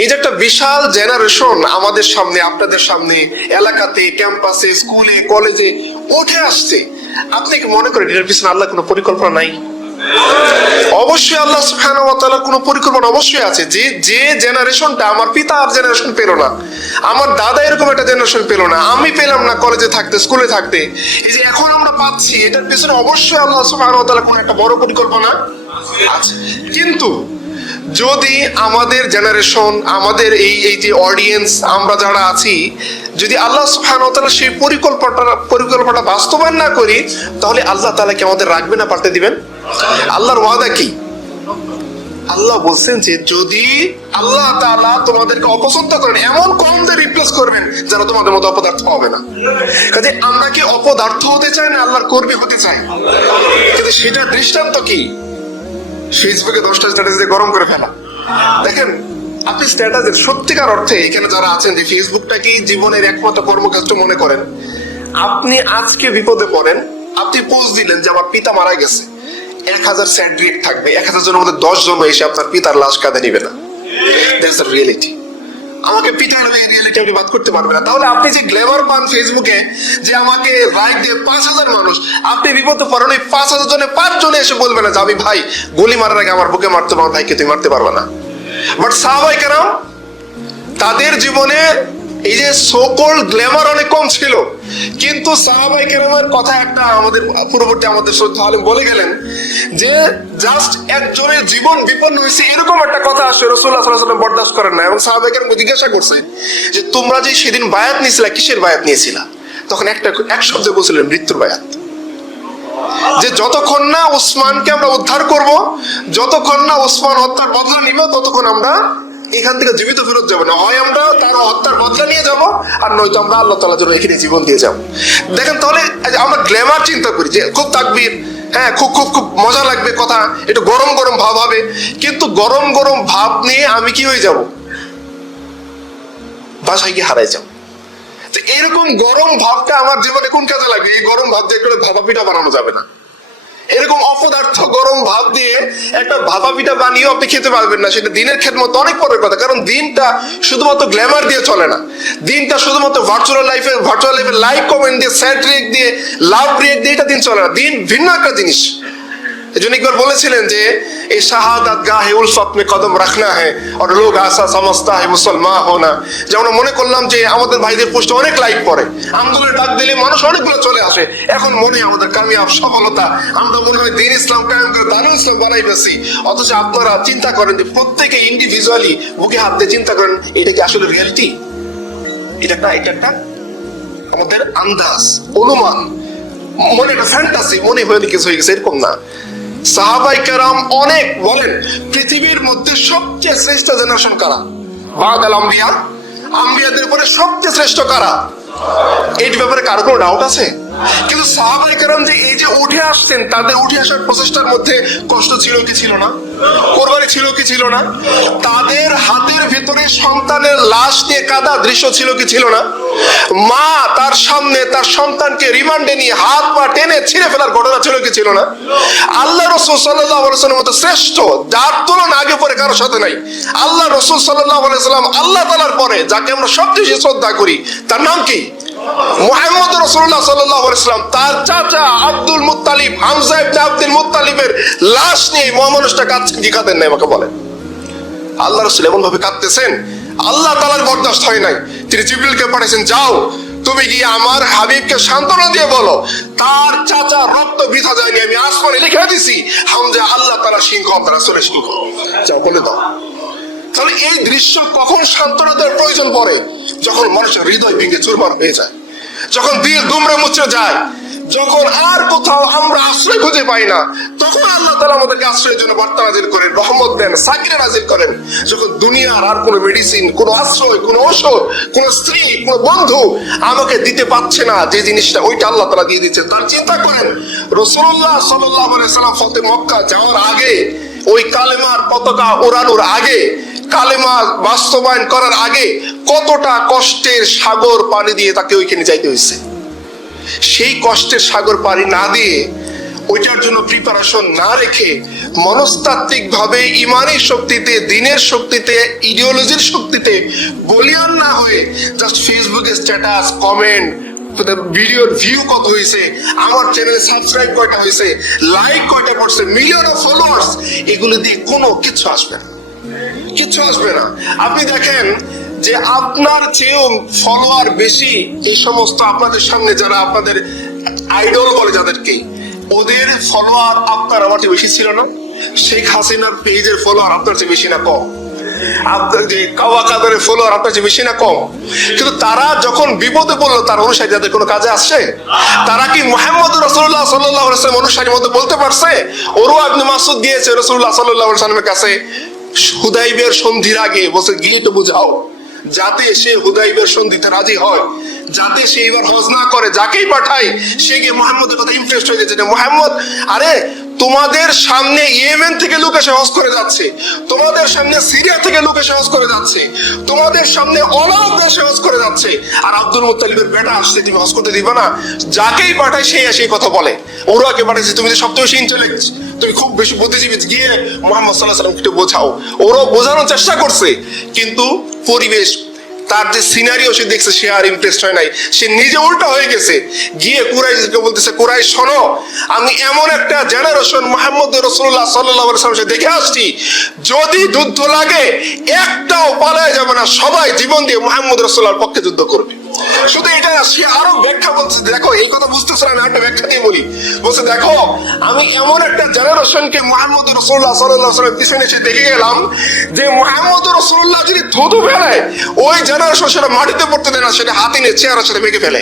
এই যে একটা বিশাল জেনারেশন আমাদের সামনে, আপনাদের সামনে, এলাকাতে, ক্যাম্পাসে, স্কুলে, কলেজে উঠে আসছে, আপনি কি মনে করেন এটার পিছনে আল্লাহ কোনো পরিকল্পনা নাই? অবশ্যই আল্লাহ সুবহানাহু ওয়া তাআলার কোনো পরিকল্পনা অবশ্যই আছে। যে জেনারেশনটা আমার পিতা আর জেনারেশন পেল না, আমার দাদা এরকম একটা জেনারেশন পেল না, আমি পেলাম না কলেজে থাকতে, স্কুলে থাকতে, এই যে এখন আমরা পাচ্ছি, এটার পিছনে অবশ্যই আল্লাহ সুবহানাহু ওয়া তাআলার কোনো একটা বড় পরিকল্পনা আছে। কিন্তু যদি আমাদের জেনারেশন, আমাদের এই যে অডিয়েন্স, আমরা যারা আছি, যদি আল্লাহ সুবহানাহু ওয়া তাআলা সেই পরিকল্পনাটা বাস্তবায়ন না করি, তাহলে আল্লাহ তাআলা কি আমাদের রাখবে না, পাল্টে দিবেন? আল্লাহর ওয়াদা কি? আল্লাহ বলছেন যে যদি আল্লাহ তাআলা তোমাদেরকে অপছন্দ করেন, এমন কওমদের রিপ্লেস করবেন যারা তোমাদের মতো অপদার্থ হবে না। কাজে আমরা কি অপদার্থ হতে চাই না আল্লাহর কর্মী হতে চাই? কিন্তু সেটার দৃষ্টান্ত কি? ফেসবুকে 10টা স্ট্যাটাস দিয়ে গরম করে ফেলা। দেখেন, আপনি স্ট্যাটাসের সত্যিকার অর্থে এখানে যারা আছেন, যে ফেসবুকটাকে জীবনের একমাত্র কর্মক্ষেত্র মনে করেন, আপনি আজকে বিপদে পড়েন, আপনি পোস্ট দিলেন যে আমার পিতা মারা গেছে, 1000 স্যাড রিয়েক্ট থাকবে, 1000 জনের মধ্যে 10 জন এসে আপনার পিতার লাশ কাঁধে নিবে না। That's the reality. আমাকে পিতার এই রিয়েলিটি আপনি বাদ করতে পারবেন না। তাহলে আপনি যে গ্ল্যামার পান ফেসবুকে, যে আমাকে লাইক দিয়ে 5000 মানুষ, আপনি বিপদে পড়েন, ওই 5000 জনে 5 জনে এসে বলবে না যে আমি ভাই গুলি মারার আগে আমার বুকে মারতে, আমার ভাইকে তুমি মারতে পারবে না। বাট সাহাবায়ে কেরাম, তাদের জীবনে এই যে সো-কল্ড গ্ল্যামার অনেক কম ছিল, কিন্তু সাহাবায়ে কেরামের কথা একটা আমাদের পূর্ববর্তী আমাদের শ্রদ্ধা আলেম বলে গেলেন যে জাস্ট একজনের জীবন বিপন্ন হয়েছে, এরকম একটা কথা আসে রাসূলুল্লাহ সাল্লাল্লাহু আলাইহি ওয়াসাল্লাম বরদাস্ত করেন না। এবং সাহাবায়ে কেরাম জিজ্ঞাসা করছে যে তোমরা যে সেদিন বায়াত নিয়েছিলা, কিসের বায়াত নিয়েছিলা? তখন এক শব্দে বলছিলেন, মৃত্যুর বায়াত। যে যতক্ষণ না উসমানকে আমরা উদ্ধার করব, যতক্ষণ না উসমান হত্যার বদলা নিব, ততক্ষণ আমরা এখান থেকে জীবিত ফেরত যাবো না। হয় আমরা তার হত্যার বদলা নিয়ে যাব, আর নয়তো আমরা আল্লাহ তাআলার জন্য এখানে জীবন দিয়ে যাব। দেখেন, তাহলে আমরা গ্ল্যামার চিন্তা করি যে খুব তাকবীর, হ্যাঁ, খুব খুব খুব মজা লাগবে, কথা একটু গরম গরম ভাব হবে, কিন্তু গরম গরম ভাব নিয়ে আমি কি হয়ে যাব? বাসায় গিয়ে হারাই যাব। তো এরকম গরম ভাবটা আমার জীবনে কোন কাজে লাগবে? এই গরম ভাব দিয়ে একটা ভাপা পিঠা বানানো যাবে না। এরকম অপদার্থ গরম ভাব দিয়ে একটা ভাপা পিঠা বানিয়েও আপনি খেতে পারবেন না। সেটা দিনের খেদমত অনেক পরের কথা। কারণ দিনটা শুধুমাত্র গ্ল্যামার দিয়ে চলে না, দিনটা শুধুমাত্র ভার্চুয়াল লাইফে লাইক কমেন্ট দিয়ে, স্যাড রিয়েক্ট দিয়ে, লাভ রিয়েক্ট দিয়ে এটা দিন চলে না। দিন ভিন্ন একটা জিনিস। এজন্য একবার বলেছিলেন যে এই শাহাদাত গাহে উলফত মে কদম রাখনা হ্যায় আর লোক আসা সমস্তা হ্যায় মুসলমান হোনা। যে আমরা মনে করলাম যে আমাদের ভাইদের পোস্টে অনেক লাইক পড়ে, আঙ্গুলের ডাক দিলে মানুষ অনেকগুলো চলে আসে, এখন মনে আমাদের কামিয়াব সফলতা, আমরা মনে হয় দিন ইসলাম কায়েম করে দারুল ইসলাম বানাই বেশি। অথচ আপনারা চিন্তা করেন যে প্রত্যেকে ইন্ডিভিজুয়ালি বুকে হাত দিয়ে চিন্তা করেন, এটা কি আসলে রিয়ালিটি? এটা একটা আমাদের আন্দাজ, অনুমান, মনে একটা ফ্যান্টাসি, মনে হয়ে কিছু হয়ে গেছে, এরকম না। সাহাবায়ে কেরাম অনেক বলেন পৃথিবীর মধ্যে সবচেয়ে শ্রেষ্ঠ জেনারেশন কারা? বাদাল আম্বিয়া, আম্বিয়াদের পরে সবচেয়ে শ্রেষ্ঠ কারা? এই ব্যাপারে কারো কোনো ডাউট আছে? কিন্তু সাহাবায়ে কেরাম যে এই যে উঠে আসছেন, তাদের উঠে আসার প্রচেষ্টার মধ্যে কষ্ট ছিল কি ছিল না? কোরবানি ছিল কি ছিল না? তাদের হাতের ভেতরে সন্তানের লাশ নিয়ে কাঁদা দৃশ্য ছিল কি ছিল না? মা তার সামনে তার সন্তানকে রিমান্ডে নিয়ে হাত পা টেনে ছিঁড়ে ফেলার ঘটনা ছিল কি ছিল না? আল্লাহ রাসূল সাল্লাল্লাহু আলাইহি ওয়াসাল্লামের মতো শ্রেষ্ঠ, যার তুলনা আগে পরে কারোর সাথে নাই, আল্লাহ রাসূল সাল্লাল্লাহু আলাইহি ওয়াসাল্লাম, আল্লাহ তাআলার পরে যাকে আমরা সবচেয়ে শ্রদ্ধা করি, তার নাম কি? মুহাম্মদ রাসূলুল্লাহ সাল্লাল্লাহু আলাইহি ওয়াসাল্লাম। তার চাচা আব্দুল মুত্তালিব, হামজা ইবনে আব্দুল মুত্তালিবের লাশ নিয়ে মহামানুষটা কাঁদছেন কি কাঁদেন না? আমাকে বলেন। আল্লাহ রাসূল এমন ভাবে কাঁদতেছেন, আল্লাহ তাআলার বরদাস্ত হয় নাই। তিনি জিবরিলকে পাঠিয়েছেন, যাও তুমি গিয়ে আমার হাবিবকে সান্ত্বনা দিয়ে বলো তার চাচা রক্ত বৃথা যায়নি, আমি আসমানে লিখে দিছি হামজা আল্লাহ তাআলার সিংহ, আপনার রাসূলের সিংহ, যাও বলে দাও। তাহলে এই দৃশ্য কখন সান্ত্বনা দেওয়ার প্রয়োজন পড়ে? যখন মানুষের হৃদয় ভেঙে চুরমার হয়ে যায়, যখন দিল দুমড়ে মুচড়ে যায়, যখন আর কোথাও আমরা আশ্রয় খুঁজে পাই না, তখন আল্লাহ তাআলা আমাদেরকে আশ্রয়ের জন্য বার্তা নাজিল করেন, রহমত দেন, সাকিনা নাজিল করেন। যখন দুনিয়ার আর কোনো মেডিসিন, কোনো আশ্রয়, কোনো ঔষধ, কোনো স্ত্রী, কোনো বন্ধু আমাকে দিতে পারছে না, যে জিনিসটা ওইটা আল্লাহ তাআলা দিয়ে দিচ্ছেন। তার চিন্তা করেন, রাসূলুল্লাহ সাল্লাল্লাহু আলাইহি ওয়াসাল্লাম ফতে মক্কা যাওয়ার আগে, ওই কালেমার পতাকা ওড়ানোর আগে, কালেমা বাস্তবায়ন করার আগে কতটা কষ্টের সাগর পানি দিয়ে তাকে ওইখানে যাইতে হয়েছে। সেই কষ্টের সাগর পানি না দিয়ে ওইটার জন্য প্রিপারেশন না রেখে মনস্তাত্ত্বিক ভাবে ইমানের শক্তিতে, দিনের শক্তিতে, ইডিওলজির শক্তিতে বলিয়ান না হয়ে জাস্ট ফেসবুকে স্ট্যাটাস, কমেন্ট, ভিডিওর ভিউ কত হয়েছে, আমার চ্যানেলে সাবস্ক্রাইব কয়টা হয়েছে, লাইক কয়টা পড়ছে, মিলিয়ন অফ ফলোয়ার্স, এগুলো দিয়ে কোনো কিছু আসবে না, কিছু আসবে না। আপনি দেখেন যে আপনার চেয়েও ফলোয়ার বেশি এই সমস্ত আপনাদের সামনে যারা আপনাদের আইডল বলে যাদেরকে, ওদের ফলোয়ার আপনার আমার চেয়ে বেশি ছিল না? শেখ হাসিনার পেজের ফলোয়ার আপনার চেয়ে বেশি না কম? আপনার যে কাওয়া কাদরের ফলোয়ার আপনার চেয়ে বেশি না কম? কিন্তু তারা যখন বিপদে পড়লো তার অনুসারী যাদের কোনো কাজে আসছে? তারা কি মুহাম্মদ রাসূলুল্লাহ সাল্লাল্লাহু আলাইহি ওয়াসাল্লাম অনুসারীর মধ্যে বলতে পারছে? উরওয়া ইবনে মাসউদ গিয়েছে রাসূলুল্লাহ সাল্লাল্লাহু আলাইহি ওয়াসাল্লামের কাছে হুদাইবিয়ার সন্ধির আগে, বলছে গিয়ে তো বুঝাও যাতে সে হুদাইবিয়ার সন্ধিতে রাজি হয়, যাতে সে এবার হজ না করে, যাকেই পাঠায় সে গিয়ে মুহাম্মদের কথা ইমপ্রেসড হয়ে যাচ্ছে। মুহাম্মদ, আরে তোমাদের সামনে ইয়েমেন থেকে লোক এসে হজ করে যাচ্ছে, তোমাদের সামনে সিরিয়া থেকে লোক এসে হজ করে যাচ্ছে, তোমাদের সামনে অলাউদ দেশে হজ করে যাচ্ছে, আর আব্দুল মুত্তালিবের বেটা আসছে, তুমি হজ করতে দিবা না? যাকেই পাঠায় সেই এসে কথা বলে। ওরাকে পাঠাইছে, তুমি তো সবচেয়ে বেশি ইন্টেলেক্ট, তুমি খুব বেশি বুদ্ধিজীবী, গিয়ে মুহাম্মদ সাল্লাল্লাহু আলাইহি ওয়াসাল্লামকে একটু বোঝাও। ওরাও বোঝানোর চেষ্টা করছে, কিন্তু পরিবেশ, তার যে সিনারিও সে দেখছে, সে আর ইমপ্রেসড হয় নাই, সে নিজে উল্টা হয়ে গেছে। গিয়ে কুরাইশকে বলতেছে, কুরাইশ শোনো, আমি এমন একটা জেনারেশন মুহাম্মদ রাসূলুল্লাহ সাল্লাল্লাহু আলাইহি ওয়াসাল্লাম দেখে আসছি, যদি যুদ্ধ লাগে একটাও পালায় যাবে না, সবাই জীবন দিয়ে মুহাম্মদ রাসূলুল্লাহর পক্ষে যুদ্ধ করবে। শুধু এটা না, সে আরো ব্যাখ্যা বলছে, দেখো এই কথা বুঝতেছ না, একটা ব্যাখ্যা দিয়ে বলি। বলছে, দেখো আমি এমন একটা জেনারেশনকে মুহাম্মদ রাসূলুল্লাহ সাল্লাল্লাহু আলাইহি ওয়াসাল্লাম পিছনে এসে দেখে গেলাম যে মুহাম্মদ রাসূলুল্লাহ যদি থুতু ফেলে, ওই জেনারেশন সেটা মাটিতে পড়তে দেয় না, সেটা হাতে নিয়ে চেহারার সাথে মেখে ফেলে।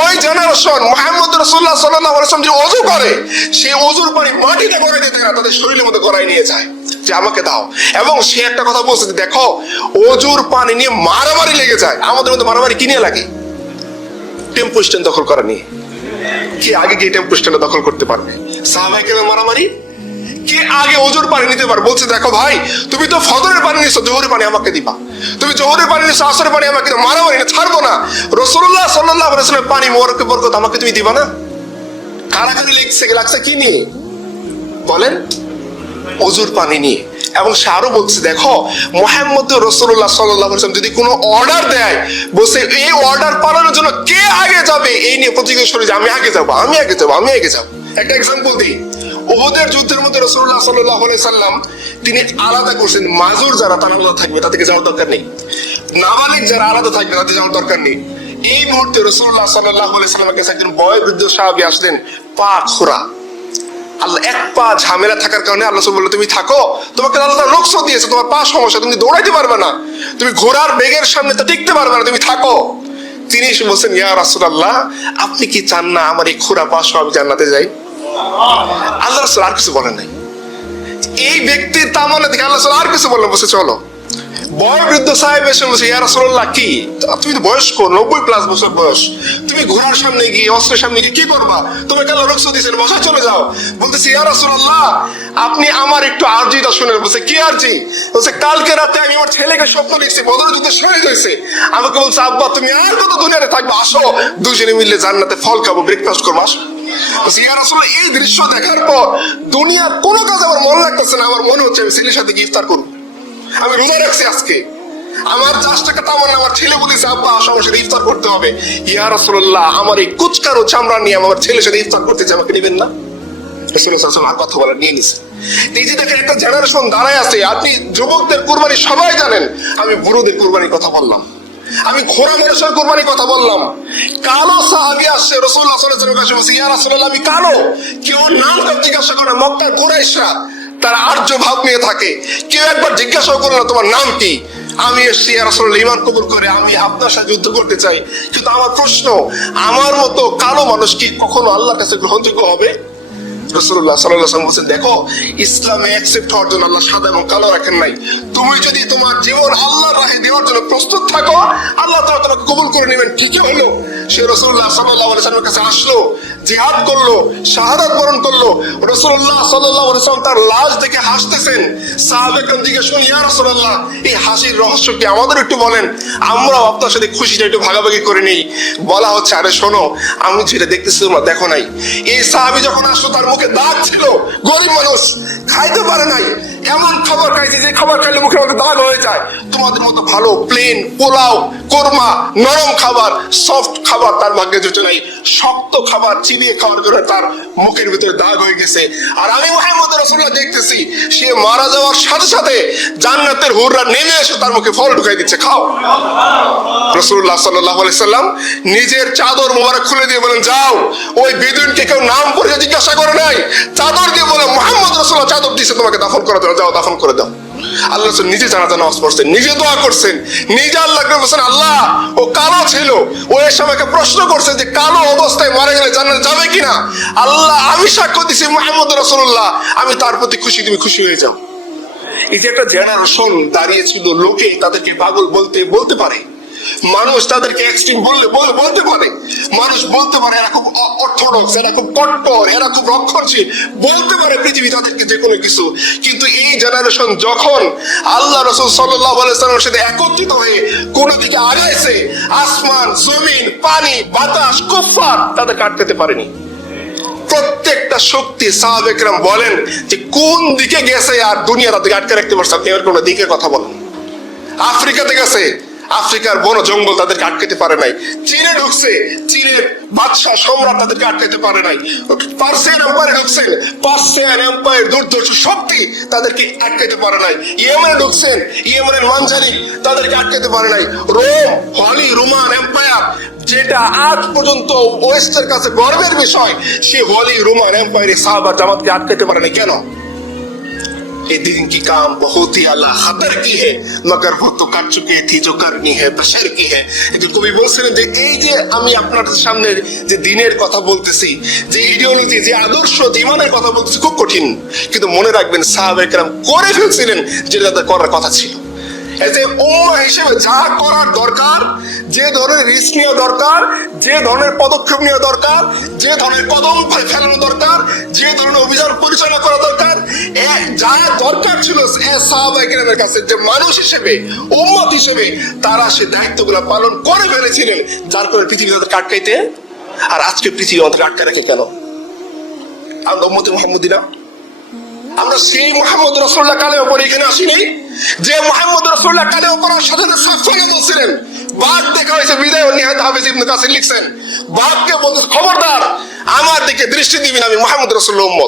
ওই জেনারেশন মুহাম্মদ রাসূলুল্লাহ সাল্লাল্লাহু আলাইহি ওয়াসাল্লাম যে ওযু করে, সেই ওযুর পানি মাটিতে গড়াইতে দেয় না, তাদের শরীরের মধ্যে গড়াই নিয়ে যায় যে আমাকে দাও। এবং সে একটা কথা বলছে, দেখো ওযুর পানি নিয়ে মারামারি লেগে যায়। আমাদের মধ্যে মারামারি কি নিয়ে লাগে? টেম্পো স্ট্যান্ড দখল করা নিয়ে। কে আগে গিয়ে টেম্পো স্ট্যান্ড দখল করতে পারবে? সাহাবায়ে কেরামের মারামারি, কে আগে ওযুর পানি নিতে পারে? বলছে, দেখো ভাই, তুমি তো ফজরের পানি নিছো, জোহরের পানি আমাকে দিবা, তুমি জোহরের পানি নিছো, আসরের পানি আমাকে দিবা, মারামারি না, ছাড়বো না। রাসূলুল্লাহ সাল্লাল্লাহু আলাইহি ওয়াসাল্লামের পানি মোবারকে বরকত আমাকে তুমি দিবা না? কারাকারি লাগছে কি নিয়ে বলেন? ওযুর পানি নিয়ে। এবং সে আরো বলছে, দেখো মুহাম্মদ রাসূলুল্লাহ সাল্লাল্লাহু আলাইহি ওয়াসাল্লাম যদি কোনো অর্ডার দেয়, বলছে এই অর্ডার পালনের জন্য কে আগে যাবে এই নিয়ে প্রতিজ্ঞা করে যে আমি আগে যাব, আমি আগে যাব, আমি আগে যাব। একটা এক্সাম্পল দিই, উহুদের যুদ্ধের মধ্যে রাসূলুল্লাহ সাল্লাল্লাহু আলাইহি সাল্লাম তিনি আলাদা করছেন, মাজুর যারা তারা আলাদা থাকবে, তাদেরকে যাওয়ার দরকার নেই, নাবালিগ যারা আলাদা থাকবে তাদের যাওয়ার দরকার নেই। এই মুহূর্তে রাসূলুল্লাহ সাল্লাল্লাহু আলাইহি সাল্লামের কাছে একজন বয়োবৃদ্ধ সাহাবী আসলেন, পা খোরা, আল্লাহ এক পা ঝামেলা থাকার কারণে আল্লাহ বললো তুমি থাকো, তোমাকে আল্লাহ রুখসা দিয়েছে, তোমার পা সমস্যা, তুমি দৌড়াইতে পারবে না, তুমি ঘোড়ার বেগের সামনে তো টিকতে পারবে না, তুমি থাকো। তিনি এসে বলছেন, ইয়া রাসূলুল্লাহ, আপনি কি চান না আমার এই খোড়া পা সহ আমি জান্নাতে যাই? আল্লাহ রাসূল আর কিছু বলেন নাই। এই ব্যক্তির তামান্না দেখে আল্লাহ রাসূল আর কিছু বললেন, বসে চলো। বয়োবৃদ্ধ সাহেব এসে বলছে, ইয়া রাসূলুল্লাহ, কি তুমি তো বয়স্ক, 90+ বছর বয়স, তুমি ঘোড়ার সামনে গিয়ে, অস্ত্রের সামনে গিয়ে কি করবা? তোমাকে আল্লাহ রুখসা দিয়েছেন, বসে চলে যাও। বলতেছি, ইয়া রাসূলুল্লাহ, আপনি আমার একটু আরজিটা শুনেন। বলছে, কি আরজি? বলছে, কালকে রাতে আমি আমার ছেলেকে স্বপ্ন দেখছি, বদর যুদ্ধে শহীদ হয়েছে। আমাকে বলছে, আব্বা তুমি আর কত দুনিয়াতে থাকবে, আসো দুজনে মিলে জান্নাতে ফল খাবো, ব্রেকফাস্ট করবো, আসো। ইয়া রাসূলুল্লাহ, এই দৃশ্য দেখার পর দুনিয়ার কোনো কাজ আমার মনে লাগতেছে না, আমার মনে হচ্ছে আমি ছেলের সাথে ইফতার করবো, আমি রোজা রাখছি আজকে, আমার জাস্ট একটা তামান্না, আমার ছেলে বলেছে আব্বা আসো আমার সাথে ইফতার করতে হবে। ইয়া রাসূলুল্লাহ, আমার এই কুচকারো চামড়া নিয়ে আমার ছেলের সাথে ইফতার করতে চাই, আমাকে নেবেন না? রাসূলুল্লাহ সাল্লাল্লাহু আলাইহি ওয়াসাল্লাম কথা বলা নিয়ে নিছে। এই যে দেখেন একটা জেনারেশন দাঁড়ায় আছে। আপনি যুবকদের কুরবানি সবাই জানেন, আমি বুড়োদের কুরবানির কথা বললাম, আমি ঘোড়া মানুষের কুরবানির কথা বললাম। কালো সাহাবী আসছে রাসূলুল্লাহ সাল্লাল্লাহু আলাইহি ওয়াসাল্লামের কাছে, বলছে, ইয়া রাসূলুল্লাহ আমি কালো। কেউ নামটা জিজ্ঞাসা করে না, মক্কার কুরাইশরা তারা আর্য ভাব নিয়ে থাকে, কেউ একবার জিজ্ঞাসা করলো না তোমার নাম কি? আমি এসছি ইয়া রাসূলুল্লাহ ঈমান কবুল করে আমি আপনার সাথে যুদ্ধ করতে চাই, কিন্তু আমার প্রশ্ন, আমার মতো কালো মানুষ কি কখনো আল্লাহর কাছে গ্রহণযোগ্য হবে? রাসূলুল্লাহ সাল্লাল্লাহু আলাইহি ওয়াসাল্লাম বলেছেন, দেখো ইসলামে অ্যাকসেপ্ট হওয়ার জন্য আল্লাহ সাদা এবং কালো রাখেন নাই। তুমি যদি তোমার জীবন আল্লাহর রাহে দেওয়ার জন্য প্রস্তুত থাকো, আল্লাহ তাআলা তোমাকে কবুল করে নেবেন। ঠিকই হলো, সে রাসূলুল্লাহ সাল্লাল্লাহু আলাইহি ওয়াসাল্লামের কাছে আসলো, জিহাদ করলো, শাহাদাত বরণ করলো, রাসূলুল্লাহ সাল্লাল্লাহু আলাইহি ওয়াসাল্লাম তার লাশ দেখে হাসতেছেন। সাহাবায়ে কেরাম জিজ্ঞেস করলেন, ইয়া রাসূলুল্লাহ, এই হাসির রহস্য কি, আমাদের একটু বলেন, আমরাও আপনার সাথে খুশিটা একটু ভাগাভাগি করে নেই। বলা হচ্ছে, আরে শোনো, আমি যেটা দেখতেছি তোমরা দেখো নাই। এই সাহাবী যখন আসলো তার মুখে দাগ ছিল, গরিব মানুষ, খাইতে পারে নাই, এমন খাবার খাইছে যে খাবার খাইলে মুখের মধ্যে দাগ হয়ে যায়। তোমাদের মতো ভালো প্লেন পোলাও, কোরমা, নরম খাবার, সফট খাবার তার ভাগ্যে জুটে নাই। শক্ত খাবার চিবিয়ে খাওয়ার কারণে তার মুখের ভিতরে দাগ হয়ে গেছে। আর আমি মুহাম্মদ রাসূলুল্লাহ দেখতেছি, সে মারা যাওয়ার সাথে সাথে জান্নাতের হুররা নেমে এসে তার মুখে ফল ঢুকাই দিচ্ছে, খাও। রাসূলুল্লাহ সাল্লাল্লাহু আলাইহি সাল্লাম নিজের চাদর মোবারক খুলে দিয়ে বলেন, যাও, ওই বেদুইনকে কেউ নাম পড়ে জিজ্ঞাসা করে নাই, চাদর দিয়ে বলে মুহাম্মদ রাসূলুল্লাহ চাদর দিয়েছে, তোমাকে দাফন করে দাও, যাও দাফন করে দাও। আল্লাহ রাসূল নিজে জানাজা নামাজ পড়ছেন, নিজে দোয়া করছেন, নিজে আল্লাহকে বলছেন, আল্লাহ ও কালো ছিল, ও এর সময়কে প্রশ্ন করছে যে কালো অবস্থায় মারা গেলে জান্নাতে যাবে কিনা। আল্লাহ, আমি সাক্ষ্য দিছি মুহাম্মদ রাসূলুল্লাহ, আমি তার প্রতি খুশি, তুমি খুশি হয়ে যাও। এই যে একটা জেনারেশন দাঁড়িয়েছিল, লোকে তাদেরকে পাগল বলতে পারে, মানুষ তাদেরকে এক্সট্রিম বলতে পারে, মানুষ বলতে পারে এরা খুব অর্থোডক্স, এরা খুব কট্টর, এরা খুব রক্ষণশীল, বলতে পারে পৃথিবী তাদেরকে যে কোনো কিছু। কিন্তু এই জেনারেশন যখন আল্লাহ রাসূল সাল্লাল্লাহু আলাইহি ওয়াসাল্লামের সাথে একত্রিত হয়ে কোন দিকে আগাইছে, আসমান, জমিন, পানি, বাতাস, কুফফার তাদেরকে আটকাতে পারেনি। প্রত্যেকটা শক্তি সাহাবায়ে কেরাম বলেন যে কোন দিকে গেছে আর দুনিয়া তাদেরকে আটকে রাখতে পারছে। আপনি এর কোন দিকের কথা বলেন। আফ্রিকাতে গেছে, আফ্রিকার বন জঙ্গল তাদেরকে আটকাতে পারে নাই। চীনে ঢুকছে, চীনের বাদশাহ সম্রাট তাদেরকে আটকাতে পারে নাই। পার্সিয়ান এম্পায়ারে ঢুকছেন, পার্সিয়ান এম্পায়ার দুর্ধর্ষ শক্তি তাদেরকে আটকাতে পারে নাই। ইয়েমেনে ঢুকছেন, ইয়েমেনের মানজারি তাদেরকে আটকাতে পারে নাই। রোম, হলি রোমান এম্পায়ার, যেটা আজ পর্যন্ত ওয়েস্টের কাছে গর্বের বিষয়, সে হলি রোমান এম্পায়ারে সাহাবা জামাতকে আটকাতে পারে নাই। কেন? ये दिन की काम बहुत ही आला खतर की है, मगर वो तो कर चुकी थी जो करनी है बशर की है। এই যে কবি বলছিলেন যে এই যে আমি আপনাদের সামনে যে দিনের কথা বলতেছি, যে ইডিওলজি, যে আদর্শ, যে ইমানের কথা বলতেছি, খুব কঠিন, কিন্তু মনে রাখবেন সাহাবায়ে কেরাম করে ফেলছিলেন যেটা তাদের করার কথা ছিল। এতে উম্মাহ হিসেবে যা করার দরকার, যে ধরনের রিস্ক নেওয়া দরকার, যে ধরনের পদক্ষেপ নেওয়া দরকার, যে ধরনের কদম ফেলানো দরকার, যে ধরনের অভিযান পরিচালনা করা দরকার, যা দরকার ছিল সাহাবায়ে কেরামের কাছে, যে মানুষ হিসেবে, উম্মত হিসেবে তারা সে দায়িত্বগুলো পালন করে ফেলেছিলেন, যার কারণে পৃথিবী তাদের আটকাইতে। আর আজকে পৃথিবী আমাদের আটকে রাখে কেন? আমরা উম্মতে মুহাম্মদীরা, আমরা সেই মুহাম্মদ রাসূলুল্লাহ কালেমা পড়ে এখানে আসিনি, যে মুহাম্মদ রাসূলুল্লাহ কালেমা পড়ার সাথে সাফানে বলছিলেন, বাঘ দেখা হয়েছে বিদায় ও নিহায়াত হাফেজ ইবনে কাসির লিখছেন, বাঘকে বলতে, খবরদার আমার দিকে দৃষ্টি দিবি না, আমি মুহাম্মদ রাসূলুল্লাহ উম্মত।